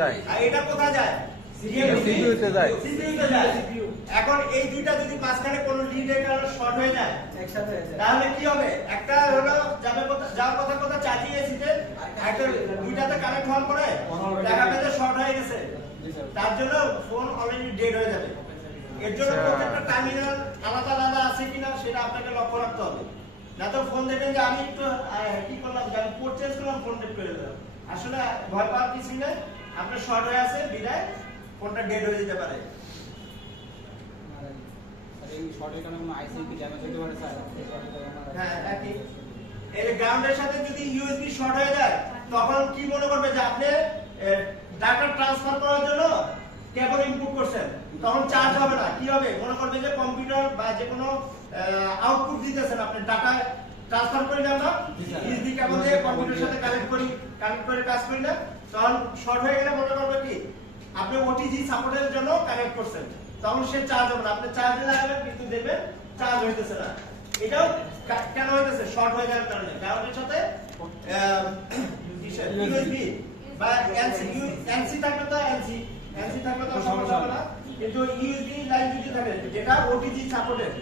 যায় আর এটা কোথায় যায়? সিপিইউ তে যায়। এখন এই দুইটা যদি মাঝখানে কোনো লিডের কারণে শর্ট হয়ে যায় একসাথে তাহলে কি হবে? একটা হলো যাওয়ার কথা চার্জিং এসিতে, একটা দুইটাতে কানেক্ট হওয়ার পরে দেখা যাবে শর্ট হয়ে গেছে, তার জন্য ফোন অলরেডি ডেড হয়ে যাবে। এর জন্য প্রত্যেকটা টার্মিনাল আলাদা আলাদা আছে কিনা সেটা আপনাকে লক্ষ্য রাখতে হবে। না তো ফোন দেখবেন যে আমি একটু কি করলাম, আমি পোর্ট চেঞ্জ করলাম, ফোন ডেড করে দিলাম। আসলে ভয় পাওয়ার কিছুই নেই, আপনার শর্ট হয়ে আছে বিদায় ফোনটা ডেড হয়ে যেতে পারে। এই শর্টের কারণে কোনো আইসি কি ড্যামেজ হতে পারে স্যার? হ্যাঁ, একই। এই গ্রাউন্ডের সাথে যদি ইউএসবি শর্ট হয়ে যায় তখন কি মনে করবে যে আপনি ডাটা ট্রান্সফার করার জন্য কেবল ইনপুট করছেন, তখন চার্জ হবে না। কি হবে? মনে করবে যে কম্পিউটার বা যে কোনো আউটপুট দিতেছেন, আপনি ডাটা ট্রান্সফার করি না আমরা ইউএসবি কেবল দিয়ে কম্পিউটারের সাথে কানেক্ট করে কাজ করি না, তখন শর্ট হয়ে গেলে মনে করবে কি আপনি ওটিজি সাপোর্টের জন্য কানেক্ট করছেন, তখন সে চার্জ হবে না। আপনি চার্জে লাগাবেন কিন্তু দেখবেন চার্জ হইতেছে না। এটাও কেন হইতেছে? শর্ট হয়ে যাওয়ার কারণে। গ্রাউন্ডের সাথে ইউএসবি বা এনসি থাকলে তো এনসি থাকলে তো সমস্যা হবে না, কিন্তু ইউএসবি লাইন যদি থাকে যেটা ওটিজি সাপোর্টেড,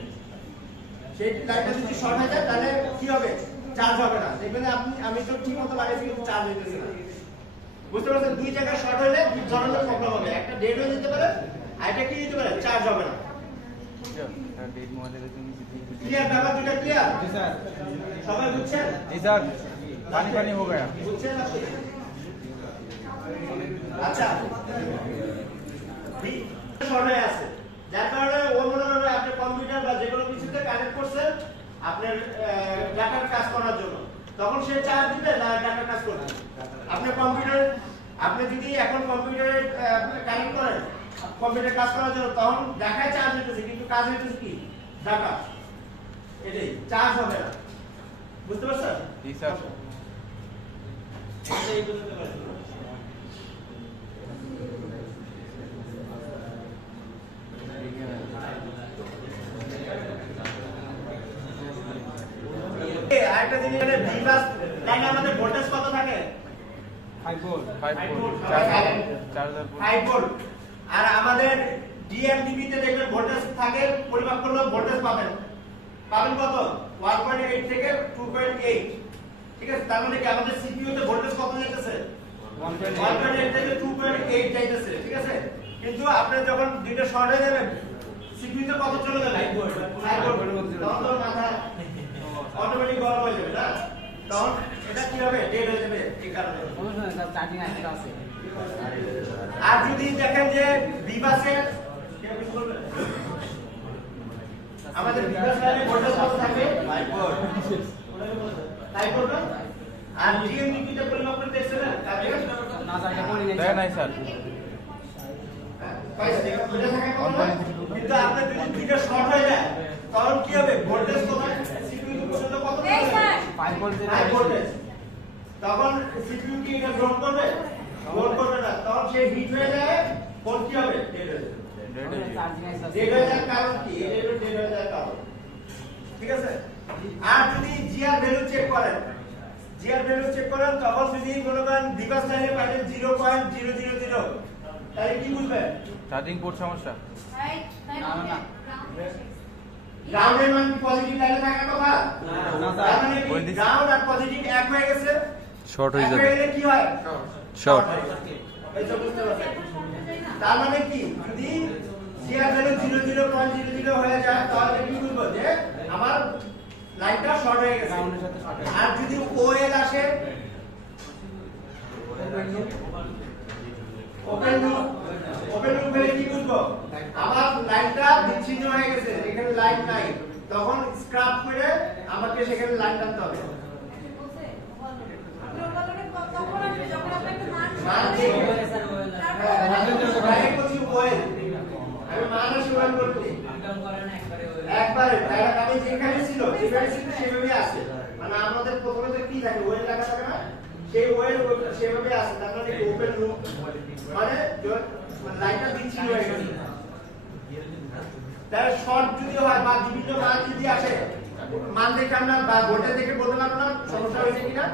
সেই লাইনটা যদি শর্ট হয়ে যায় তাহলে কি হবে? চার্জ হবে না। দেখবেন আমি তো ঠিক মতো লাগাইছি কিন্তু চার্জ হইতেছে না। বুঝতে পারছেন? দুই জায়গায় শর্ট হলে দুই ধরনের প্রবলেম হবে, একটা ডেড হয়ে যেতে পারে আর এটা কি হতে পারে? চার্জ হবে না। ক্লিয়ার? ব্যাপার দুটো ক্লিয়ার? জি স্যার। সবাই বুঝছেন? জি স্যার, পানি हो गया। বুঝছেন আপনি? আচ্ছা, শর্ট হয়ে আছে যার কারণে ও মনে করবে আপনি কম্পিউটার বা যে কোনো কিছুতে কানেক্ট করছেন আপনার ডাটার কাজ করার জন্য, তখন সে চার্জ দিবে না ডাটার কাজ করবে। আপনি যদি এখন কম্পিউটারে কানেক্ট করেন কম্পিউটার কাজ করার জন্য, তখন দেখায় চার্জ হইতেছে কিন্তু কাজ হইতেছে কি? ডাটা। এটাই চার্জ হবে না। বুঝতে পারছেন? জি স্যার। এই বুঝতে পারছেন? আরেকটা জিনিস মানে ভিবাস লাইনে আমাদের ভোল্টেজ কত থাকে? 5 ভোল্ট। 5 ভোল্ট। আর আমাদের ডিএমডিবি তে দেখবেন ভোল্টেজ থাকে, পরিমাপ করলে ভোল্টেজ পাবেন কত? 1.8 থেকে 2.8। ঠিক আছে? তার মানে কি আমাদের সিপিইউ তে ভোল্টেজ কত যাইতেছে? 1.8 থেকে 2.8 যাইতেছে। ঠিক আছে? কিন্তু আপনি যখন দুইটা শর্ট হয়ে যাবে সিপিইউ তে কত চলে যাবে? 5 ভোল্ট। তখন তো মাথা অটোমেটিক গরম হয়ে যাবে না? তখন এটা কি হবে? ডেড হয়ে যাবে। এই কারণে চার্জিং একটা আছে। আর যদি দেখেন যে বিবাসের আমাদের বিবাস লাইনে ভোল্টেজ কত থাকে? 5 ভোল্ট। তাই বলবেন? আর ডিএমডিবি তে পরিমাপ করে দেখছেন না? না স্যার, এটা পড়ি নাই। দেখ নাই স্যার। কিন্তু আপনার যদি দুইটা শর্ট হয়ে যায় তখন কি হবে? ভোল্টেজ কোথায়? সিপিইউ পর্যন্ত কত যাবে? 5 ভোল্ট। 5 ভোল্টেজ। তখন সিপিইউ কি এটা গ্রহণ করবে? গ্রহণ করবে না। তখন সে হিট হয়ে যায়, ফোন কি হবে? ডেড হয়ে যাবে। ডেড হয়ে যাওয়ার কারণ কি? এটা ডেড হয়ে যাওয়ার কারণ। ঠিক আছে? আর যদি জিআর ভ্যালু চেক করেন, তখন যদি মনে করেন ডিভাইস লাইনে পাইলেন 0.000, তাহলে কি বুঝবেন? চার্জিং পোর্ট সমস্যা। না। গ্রাউন্ডের মান কি পজিটিভ লাইনে থাকার কথা? না তার স্যার। মানে কি গ্রাউন্ড আর পজিটিভ এক হয়ে গেছে? শর্ট হয়ে যাবে। এক হয়ে গেলে কি হয়? শর্ট। এই যে বুঝতে পারছেন? তার মানে কি যদি জিআর ভ্যালু 0.00 হয়ে যায় তাহলে কি বুঝবো যে আমার লাইনটা শর্ট হয়ে গেছে। গ্রাউন্ডের সাথে শর্ট। আর যদি ওএল আসে ওপেন লুপ হলে কি বুঝবো? আমার লাইনটা বিচ্ছিন্ন হয়ে গেছে, এখানে লাইন নাই, তখন স্ক্র্যাপ করে আমাকে সেখানে লাইন টানতে হবে। আমি মানুষ ওয়েল করছি একবারে আমি যেখানে ছিল সেভাবে আছে, মানে আমাদের প্রথমে তো কি থাকে? ওয়েল লেখা থাকে না? সেই ওয়েল সেভাবে আছে। তার মানে ওপেন লুপ মানে লাইনটা বিচ্ছিন্ন হয়ে গেছে। তার শর্ট যদি হয় বা বিভিন্ন মান যদি আসে, মান দেখে আমরা বা ভোল্টেজ দেখে বলতে পারবো না সমস্যা হয়েছে কিনা?